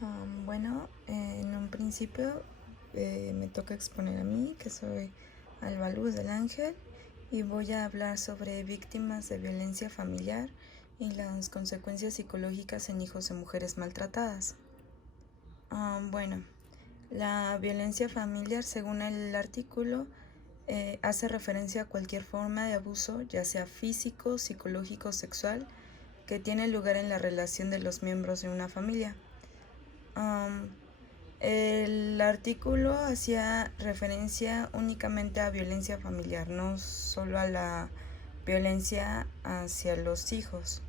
En un principio me toca exponer a mí, que soy Alba Luz del Ángel, y voy a hablar sobre víctimas de violencia familiar y las consecuencias psicológicas en hijos de mujeres maltratadas. Um, bueno, la violencia familiar, según el artículo, hace referencia a cualquier forma de abuso, ya sea físico, psicológico o sexual, que tiene lugar en la relación de los miembros de una familia. Um, el artículo hacía referencia únicamente a violencia familiar, no solo a la violencia hacia los hijos.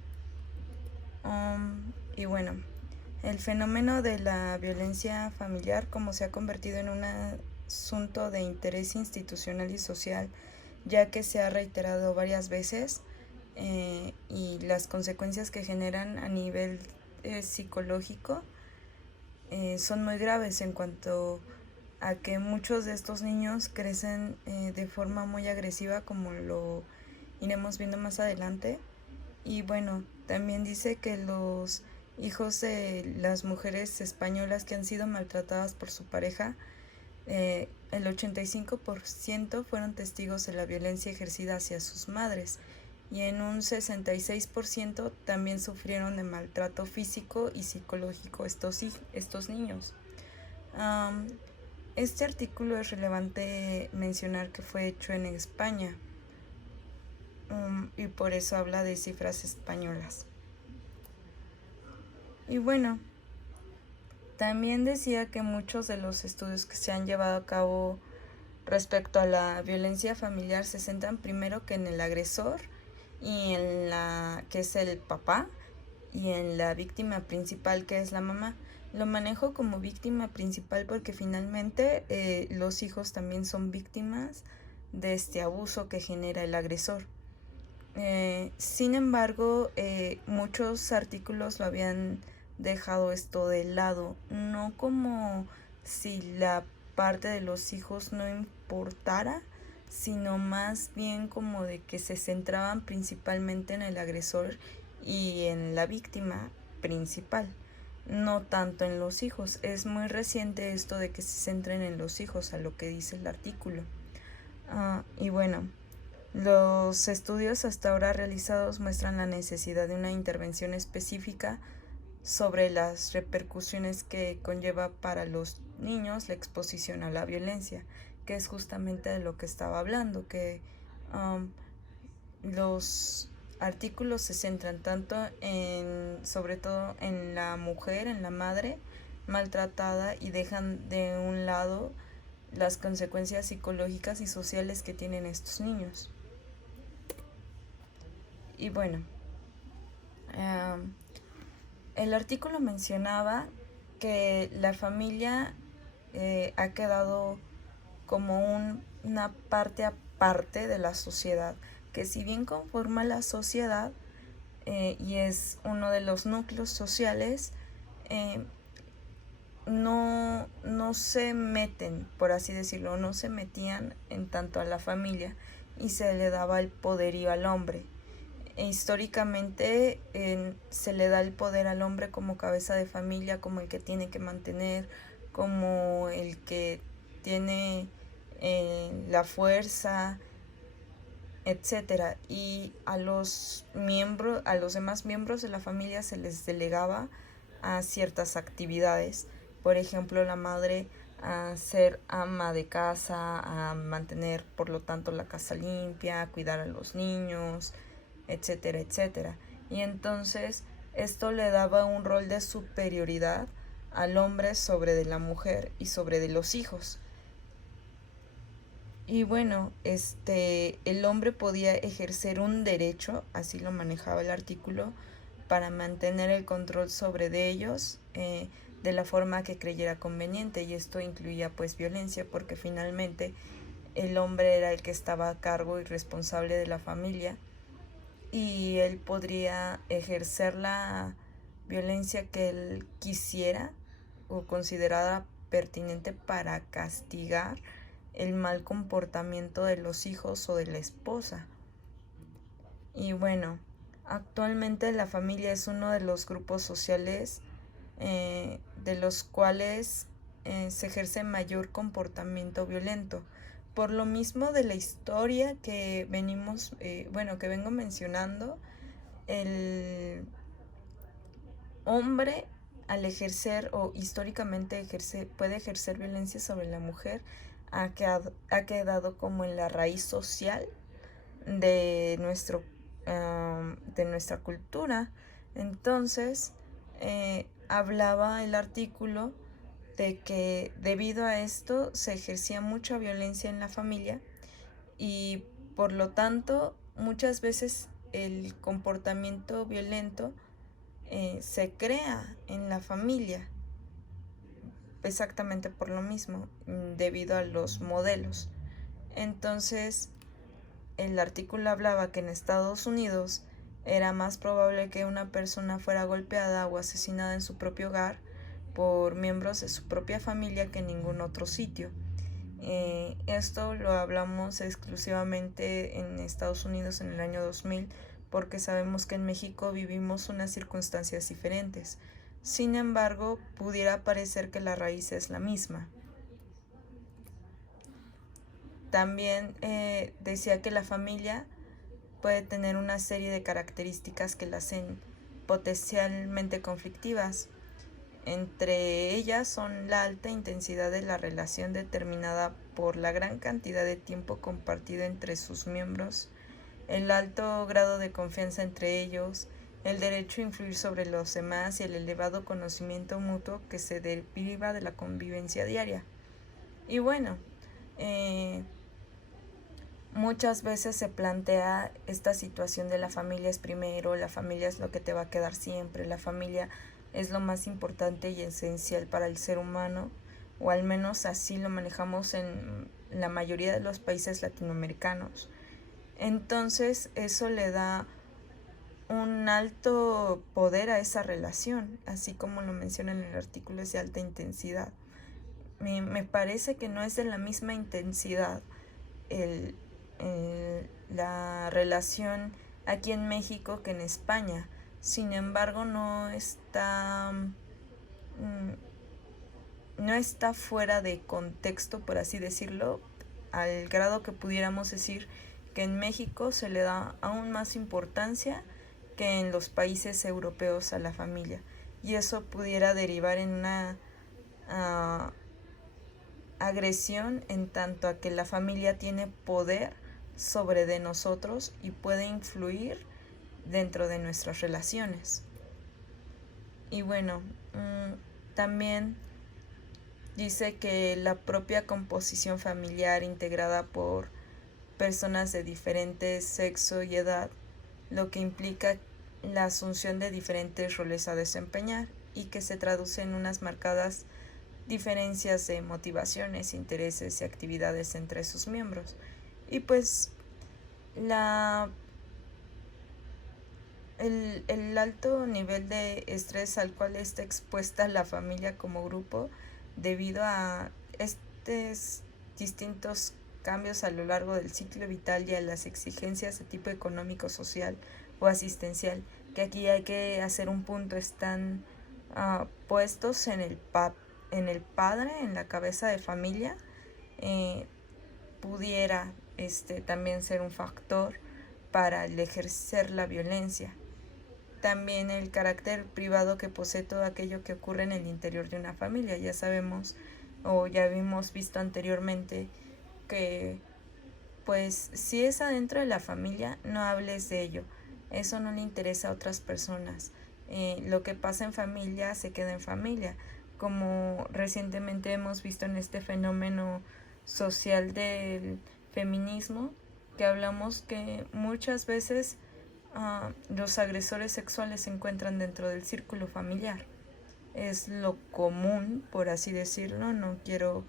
Y bueno, el fenómeno de la violencia familiar, como se ha convertido en un asunto de interés institucional y social, ya que se ha reiterado varias veces, y las consecuencias que generan a nivel psicológico son muy graves en cuanto a que muchos de estos niños crecen de forma muy agresiva, como lo iremos viendo más adelante. Y bueno, también dice que los hijos de las mujeres españolas que han sido maltratadas por su pareja, el 85% fueron testigos de la violencia ejercida hacia sus madres, y en un 66% también sufrieron de maltrato físico y psicológico estos niños. Um, este artículo es relevante mencionar que fue hecho en España, y por eso habla de cifras españolas. Y bueno, también decía que muchos de los estudios que se han llevado a cabo respecto a la violencia familiar se centran primero que en el agresor y en la que es el papá, y en la víctima principal, que es la mamá. Lo manejo como víctima principal porque finalmente los hijos también son víctimas de este abuso que genera el agresor. Sin embargo, muchos artículos lo habían dejado esto de lado, no como si la parte de los hijos no importara, sino más bien como de que se centraban principalmente en el agresor y en la víctima principal, no tanto en los hijos. Es muy reciente esto de que se centren en los hijos, a lo que dice el artículo. Y bueno, los estudios hasta ahora realizados muestran la necesidad de una intervención específica sobre las repercusiones que conlleva para los niños la exposición a la violencia, que es justamente de lo que estaba hablando, que um, los artículos se centran tanto en, sobre todo en la mujer, en la madre maltratada, y dejan de un lado las consecuencias psicológicas y sociales que tienen estos niños. Y bueno, um, el artículo mencionaba que la familia ha quedado como una parte aparte de la sociedad, que si bien conforma la sociedad y es uno de los núcleos sociales, eh, no se meten, por así decirlo, no se metían en tanto a la familia, y se le daba el poderío al hombre. Históricamente se le da el poder al hombre como cabeza de familia, como el que tiene que mantener, como el que tiene la fuerza, etcétera. Y a los miembros, a los demás miembros de la familia se les delegaba a ciertas actividades. Por ejemplo, la madre a ser ama de casa, a mantener por lo tanto la casa limpia, a cuidar a los niños, etcétera, etcétera. Y entonces esto le daba un rol de superioridad al hombre sobre de la mujer y sobre de los hijos. Y bueno, el hombre podía ejercer un derecho, así lo manejaba el artículo, para mantener el control sobre de ellos de la forma que creyera conveniente, y esto incluía pues violencia, porque finalmente el hombre era el que estaba a cargo y responsable de la familia, y él podría ejercer la violencia que él quisiera o considerara pertinente para castigar el mal comportamiento de los hijos o de la esposa. Y bueno, actualmente la familia es uno de los grupos sociales de los cuales se ejerce mayor comportamiento violento. Por lo mismo de la historia que que vengo mencionando, el hombre al ejercer o históricamente puede ejercer violencia sobre la mujer ha quedado como en la raíz social de de nuestra cultura. Entonces, hablaba el artículo de que debido a esto se ejercía mucha violencia en la familia y por lo tanto muchas veces el comportamiento violento se crea en la familia exactamente por lo mismo, debido a los modelos. Entonces, el artículo hablaba que en Estados Unidos era más probable que una persona fuera golpeada o asesinada en su propio hogar por miembros de su propia familia que en ningún otro sitio. Esto lo hablamos exclusivamente en Estados Unidos en el año 2000 porque sabemos que en México vivimos unas circunstancias diferentes. Sin embargo, pudiera parecer que la raíz es la misma. También decía que la familia puede tener una serie de características que la hacen potencialmente conflictivas. Entre ellas son la alta intensidad de la relación determinada por la gran cantidad de tiempo compartido entre sus miembros, el alto grado de confianza entre ellos, el derecho a influir sobre los demás y el elevado conocimiento mutuo que se deriva de la convivencia diaria. Y bueno, muchas veces se plantea esta situación de la familia es primero, la familia es lo que te va a quedar siempre, la familia es lo más importante y esencial para el ser humano, o al menos así lo manejamos en la mayoría de los países latinoamericanos. Entonces eso le da un alto poder a esa relación, así como lo menciona en el artículo, es de alta intensidad. Me parece que no es de la misma intensidad la relación aquí en México que en España. Sin embargo, no está fuera de contexto, por así decirlo, al grado que pudiéramos decir que en México se le da aún más importancia que en los países europeos a la familia. Y eso pudiera derivar en una agresión en tanto a que la familia tiene poder sobre de nosotros y puede influir dentro de nuestras relaciones. Y bueno, también dice que la propia composición familiar integrada por personas de diferente sexo y edad, lo que implica la asunción de diferentes roles a desempeñar y que se traduce en unas marcadas diferencias de motivaciones, intereses y actividades entre sus miembros. Y pues el alto nivel de estrés al cual está expuesta la familia como grupo debido a estos distintos cambios a lo largo del ciclo vital y a las exigencias de tipo económico, social o asistencial, que aquí hay que hacer un punto, están puestos en el padre, en la cabeza de familia, pudiera también ser un factor para el ejercer la violencia. También el carácter privado que posee todo aquello que ocurre en el interior de una familia. Ya sabemos o ya habíamos visto anteriormente que pues si es adentro de la familia, no hables de ello. Eso no le interesa a otras personas. Lo que pasa en familia se queda en familia. Como recientemente hemos visto en este fenómeno social del feminismo, que hablamos que muchas veces los agresores sexuales se encuentran dentro del círculo familiar. Es lo común, por así decirlo. No quiero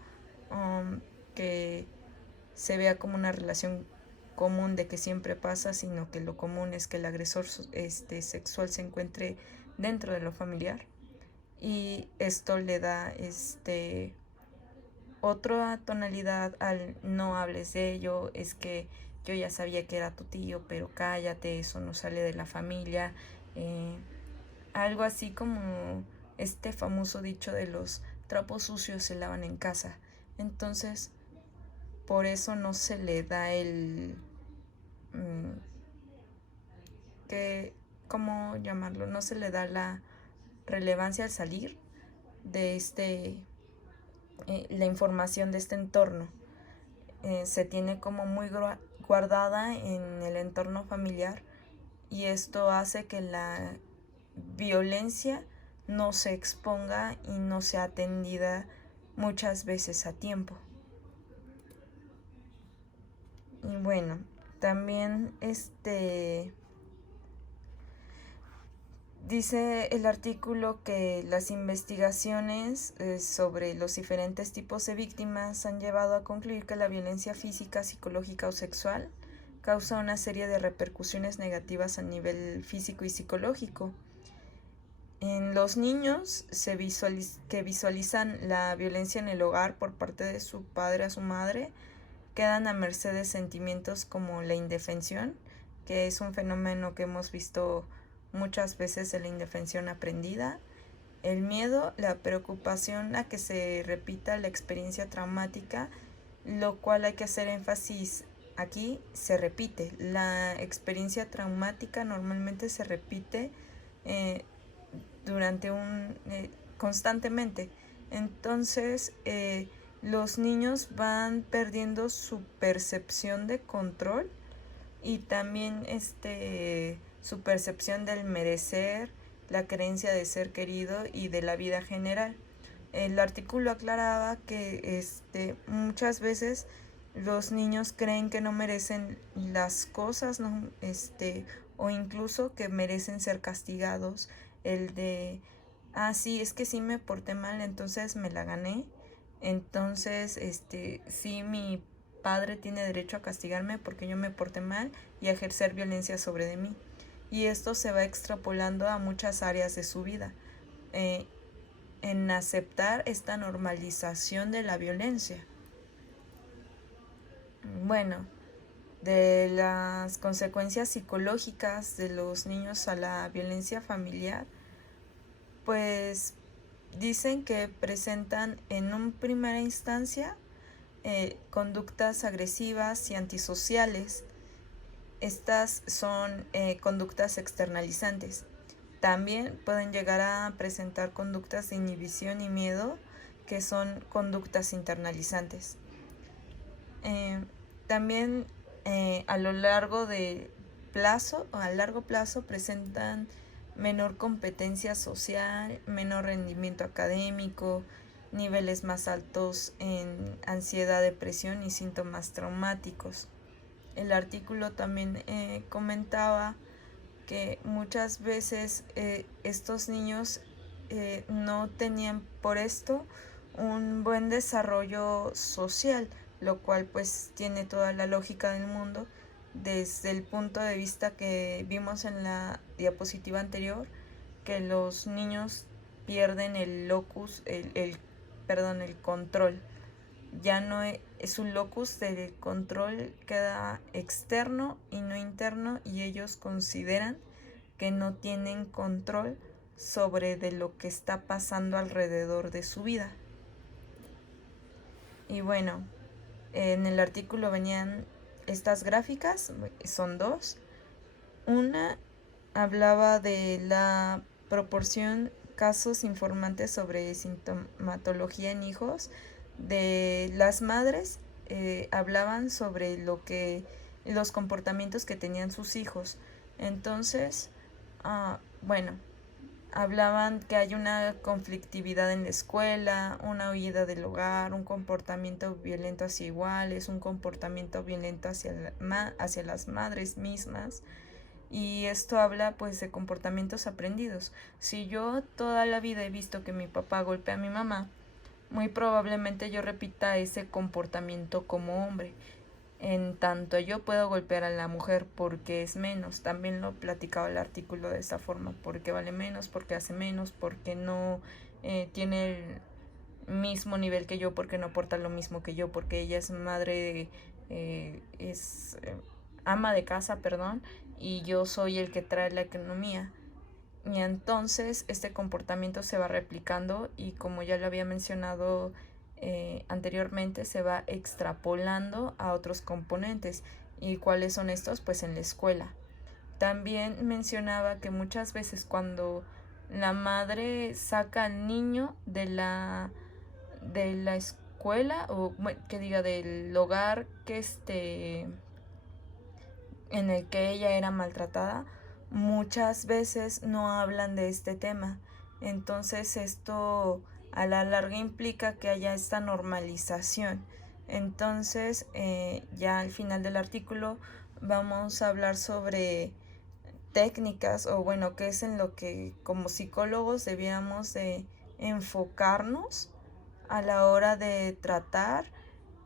que se vea como una relación común de que siempre pasa, sino que lo común es que el agresor sexual se encuentre dentro de lo familiar. Y esto le da otra tonalidad al no hables de ello, es que yo ya sabía que era tu tío, pero cállate, eso no sale de la familia. Algo así como este famoso dicho de los trapos sucios se lavan en casa. Entonces, por eso no se le da ¿cómo llamarlo? No se le da la relevancia al salir de la información de este entorno. Se tiene como muy guardada en el entorno familiar, y esto hace que la violencia no se exponga y no sea atendida muchas veces a tiempo. Y bueno, también dice el artículo que las investigaciones sobre los diferentes tipos de víctimas han llevado a concluir que la violencia física, psicológica o sexual causa una serie de repercusiones negativas a nivel físico y psicológico. En los niños que visualizan la violencia en el hogar por parte de su padre a su madre, quedan a merced de sentimientos como la indefensión, que es un fenómeno que hemos visto muchas veces de la indefensión aprendida, el miedo, la preocupación a que se repita la experiencia traumática, lo cual hay que hacer énfasis aquí, se repite. La experiencia traumática normalmente se repite constantemente. Entonces, los niños van perdiendo su percepción de control y también su percepción del merecer, la creencia de ser querido y de la vida general. El artículo aclaraba que muchas veces los niños creen que no merecen las cosas, ¿no? O incluso que merecen ser castigados. El de, sí, es que sí me porté mal, entonces me la gané. Entonces, sí, mi padre tiene derecho a castigarme porque yo me porté mal y a ejercer violencia sobre de mí. Y esto se va extrapolando a muchas áreas de su vida, en aceptar esta normalización de la violencia. Bueno, de las consecuencias psicológicas de los niños a la violencia familiar, pues dicen que presentan en una primera instancia conductas agresivas y antisociales. Estas son conductas externalizantes. También pueden llegar a presentar conductas de inhibición y miedo, que son conductas internalizantes. También a largo plazo presentan menor competencia social, menor rendimiento académico, niveles más altos en ansiedad, depresión y síntomas traumáticos. El artículo también comentaba que muchas veces estos niños no tenían por esto un buen desarrollo social, lo cual pues tiene toda la lógica del mundo desde el punto de vista que vimos en la diapositiva anterior, que los niños pierden el control. Ya no es su locus del control, queda externo y no interno, y ellos consideran que no tienen control sobre de lo que está pasando alrededor de su vida. Y bueno, en el artículo venían estas gráficas, son dos. Una hablaba de la proporción casos informantes sobre sintomatología en hijos de las madres. Hablaban sobre los comportamientos que tenían sus hijos. Entonces, hablaban que hay una conflictividad en la escuela, una huida del hogar, un comportamiento violento hacia iguales, un comportamiento violento hacia las madres mismas. Y esto habla pues de comportamientos aprendidos. Si yo toda la vida he visto que mi papá golpea a mi mamá, muy probablemente yo repita ese comportamiento como hombre. En tanto yo puedo golpear a la mujer porque es menos. También lo platicaba el artículo de esta forma: porque vale menos, porque hace menos, porque no tiene el mismo nivel que yo, porque no aporta lo mismo que yo, porque ella es ama de casa, y yo soy el que trae la economía. Y entonces este comportamiento se va replicando y, como ya lo había mencionado anteriormente, se va extrapolando a otros componentes. ¿Y cuáles son estos? Pues en la escuela. También mencionaba que muchas veces cuando la madre saca al niño de la escuela, o que diga del hogar en el que ella era maltratada, muchas veces no hablan de este tema. Entonces esto a la larga implica que haya esta normalización. Entonces ya al final del artículo vamos a hablar sobre técnicas, o bueno, qué es en lo que como psicólogos debiéramos de enfocarnos a la hora de tratar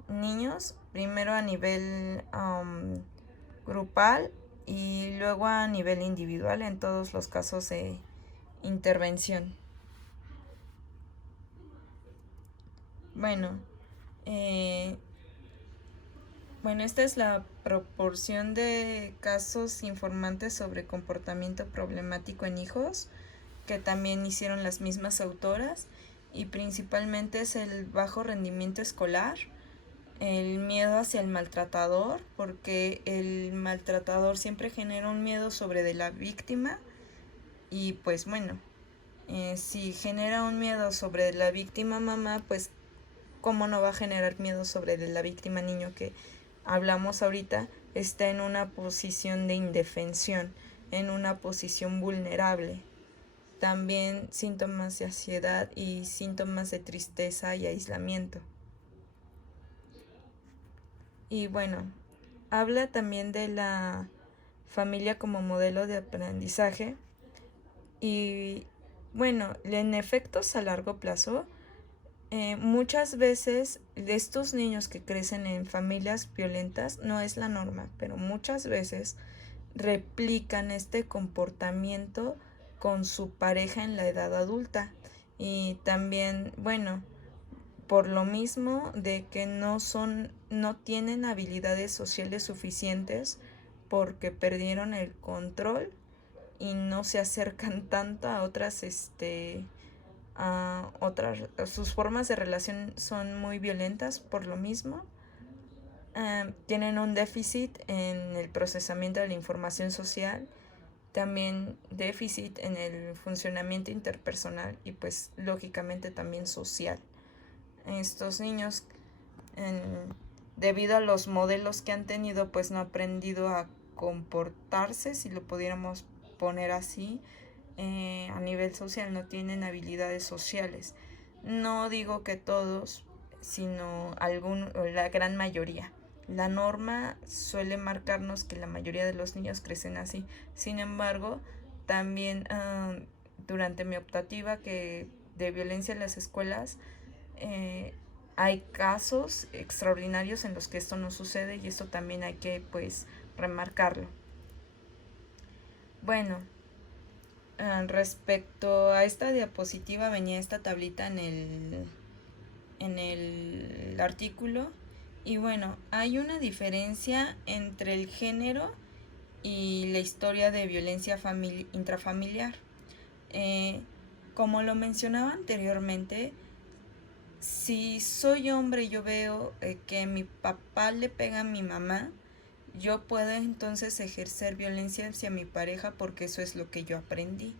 niños, primero a nivel grupal y luego a nivel individual en todos los casos de intervención. Bueno, eh, esta es la proporción de casos informantes sobre comportamiento problemático en hijos, que también hicieron las mismas autoras, y principalmente es el bajo rendimiento escolar, el miedo hacia el maltratador, porque el maltratador siempre genera un miedo sobre de la víctima, y pues bueno, si genera un miedo sobre la víctima mamá, pues cómo no va a generar miedo sobre la víctima niño, que hablamos ahorita, está en una posición de indefensión, en una posición vulnerable. También síntomas de ansiedad y síntomas de tristeza y aislamiento. Y bueno, habla también de la familia como modelo de aprendizaje. Y bueno, en efectos a largo plazo, muchas veces de estos niños que crecen en familias violentas, no es la norma, pero muchas veces replican este comportamiento con su pareja en la edad adulta. Y también, bueno, por lo mismo de que no tienen habilidades sociales suficientes, porque perdieron el control y no se acercan tanto a sus formas de relación son muy violentas por lo mismo. Tienen un déficit en el procesamiento de la información social, también déficit en el funcionamiento interpersonal y pues lógicamente también social. Estos niños, debido a los modelos que han tenido, pues no han aprendido a comportarse, si lo pudiéramos poner así, a nivel social, no tienen habilidades sociales. No digo que todos, sino la gran mayoría. La norma suele marcarnos que la mayoría de los niños crecen así. Sin embargo, también durante mi optativa de violencia en las escuelas, hay casos extraordinarios en los que esto no sucede, y esto también hay que pues remarcarlo. Bueno, respecto a esta diapositiva venía esta tablita en el artículo, y bueno, hay una diferencia entre el género y la historia de violencia intrafamiliar. Como lo mencionaba anteriormente, si soy hombre y yo veo que mi papá le pega a mi mamá, yo puedo entonces ejercer violencia hacia mi pareja porque eso es lo que yo aprendí.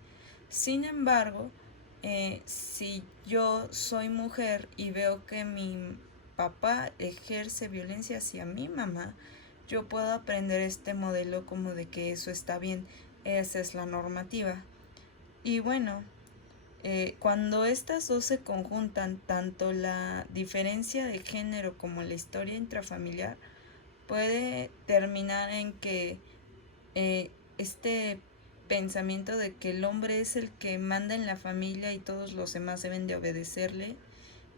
Sin embargo, si yo soy mujer y veo que mi papá ejerce violencia hacia mi mamá, yo puedo aprender este modelo como de que eso está bien, esa es la normativa. Y bueno, cuando estas dos se conjuntan, tanto la diferencia de género como la historia intrafamiliar, puede terminar en que este pensamiento de que el hombre es el que manda en la familia y todos los demás deben de obedecerle,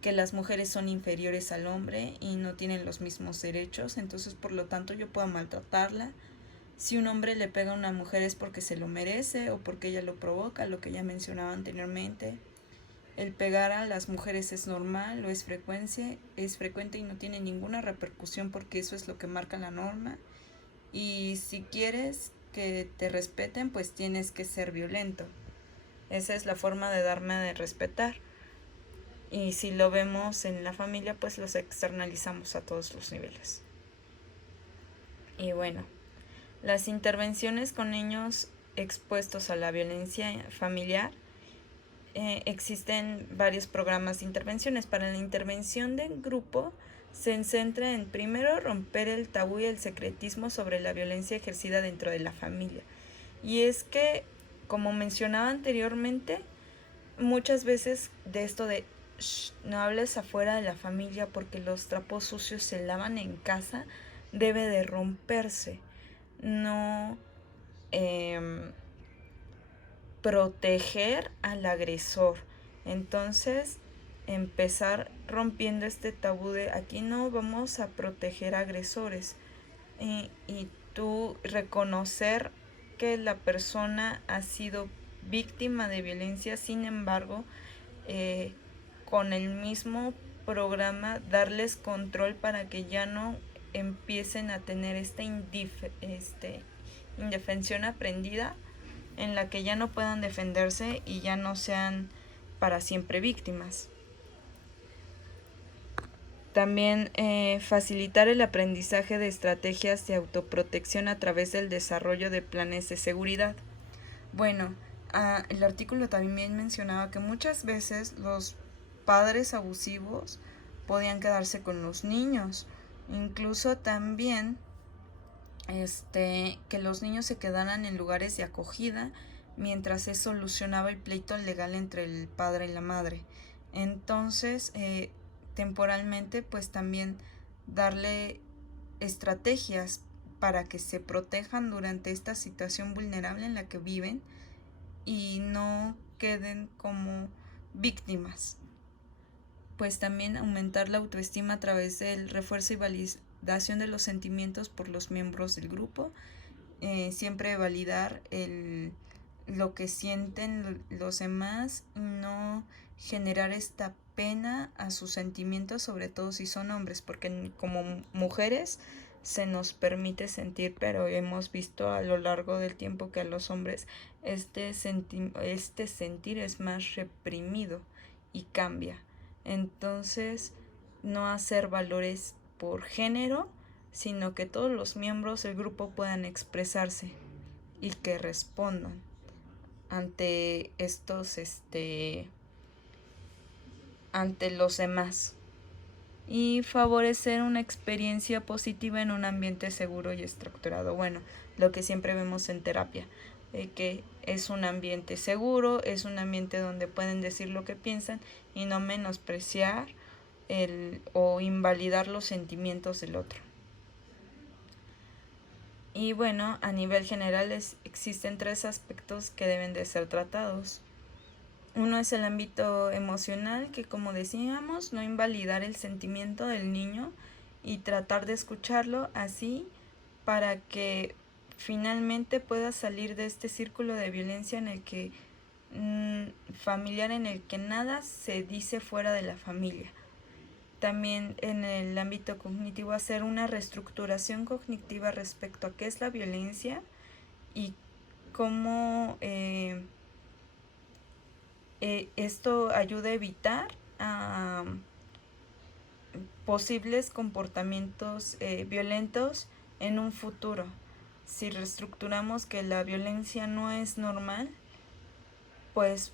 que las mujeres son inferiores al hombre y no tienen los mismos derechos, entonces por lo tanto yo puedo maltratarla. Si un hombre le pega a una mujer es porque se lo merece o porque ella lo provoca, lo que ya mencionaba anteriormente. El pegar a las mujeres es normal o es frecuente y no tiene ninguna repercusión porque eso es lo que marca la norma. Y si quieres que te respeten, pues tienes que ser violento. Esa es la forma de darme a respetar. Y si lo vemos en la familia, pues los externalizamos a todos los niveles. Y bueno, las intervenciones con niños expuestos a la violencia familiar. Existen varios programas de intervenciones. Para la intervención de grupo se centra en primero romper el tabú y el secretismo sobre la violencia ejercida dentro de la familia. Y es que, como mencionaba anteriormente, muchas veces de esto de no hables afuera de la familia porque los trapos sucios se lavan en casa, debe de romperse. No proteger al agresor. Entonces, empezar rompiendo este tabú de aquí no vamos a proteger agresores. Y tú reconocer que la persona ha sido víctima de violencia, sin embargo, con el mismo programa darles control para que ya no empiecen a tener esta indefensión aprendida en la que ya no puedan defenderse y ya no sean para siempre víctimas. También facilitar el aprendizaje de estrategias de autoprotección a través del desarrollo de planes de seguridad. Bueno, el artículo también mencionaba que muchas veces los padres abusivos podían quedarse con los niños. Incluso también que los niños se quedaran en lugares de acogida mientras se solucionaba el pleito legal entre el padre y la madre. Entonces, temporalmente, pues también darle estrategias para que se protejan durante esta situación vulnerable en la que viven y no queden como víctimas. Pues también aumentar la autoestima a través del refuerzo y validación de los sentimientos por los miembros del grupo. Siempre validar lo que sienten los demás y no generar esta pena a sus sentimientos, sobre todo si son hombres, porque como mujeres se nos permite sentir, pero hemos visto a lo largo del tiempo que a los hombres este sentir es más reprimido y cambia. Entonces, no hacer valores por género, sino que todos los miembros del grupo puedan expresarse y que respondan ante estos, ante los demás. Y favorecer una experiencia positiva en un ambiente seguro y estructurado. Bueno, lo que siempre vemos en terapia, que es un ambiente seguro, es un ambiente donde pueden decir lo que piensan y no menospreciar o invalidar los sentimientos del otro. Y bueno, a nivel general existen 3 aspectos que deben de ser tratados. Uno es el ámbito emocional, que como decíamos, no invalidar el sentimiento del niño y tratar de escucharlo así para que finalmente pueda salir de este círculo de violencia en el que familiar, en el que nada se dice fuera de la familia. También en el ámbito cognitivo, hacer una reestructuración cognitiva respecto a qué es la violencia y cómo esto ayuda a evitar posibles comportamientos violentos en un futuro. Si reestructuramos que la violencia no es normal, pues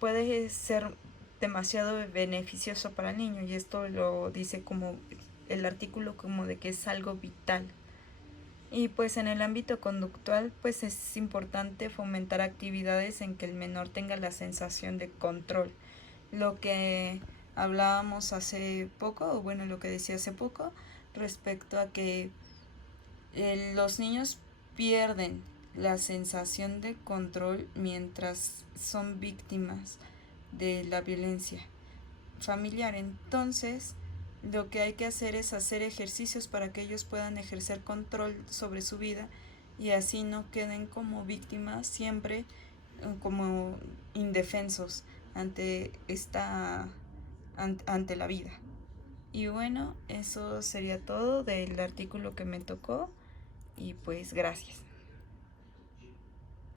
puede ser demasiado beneficioso para el niño, y esto lo dice como el artículo, como de que es algo vital. Y pues en el ámbito conductual, pues es importante fomentar actividades en que el menor tenga la sensación de control. Lo que hablábamos hace poco, o bueno, lo que decía hace poco, respecto a que los niños pierden la sensación de control mientras son víctimas de la violencia familiar. Entonces, lo que hay que hacer es hacer ejercicios para que ellos puedan ejercer control sobre su vida y así no queden como víctimas siempre, como indefensos ante ante la vida. Y bueno, eso sería todo del artículo que me tocó y pues gracias.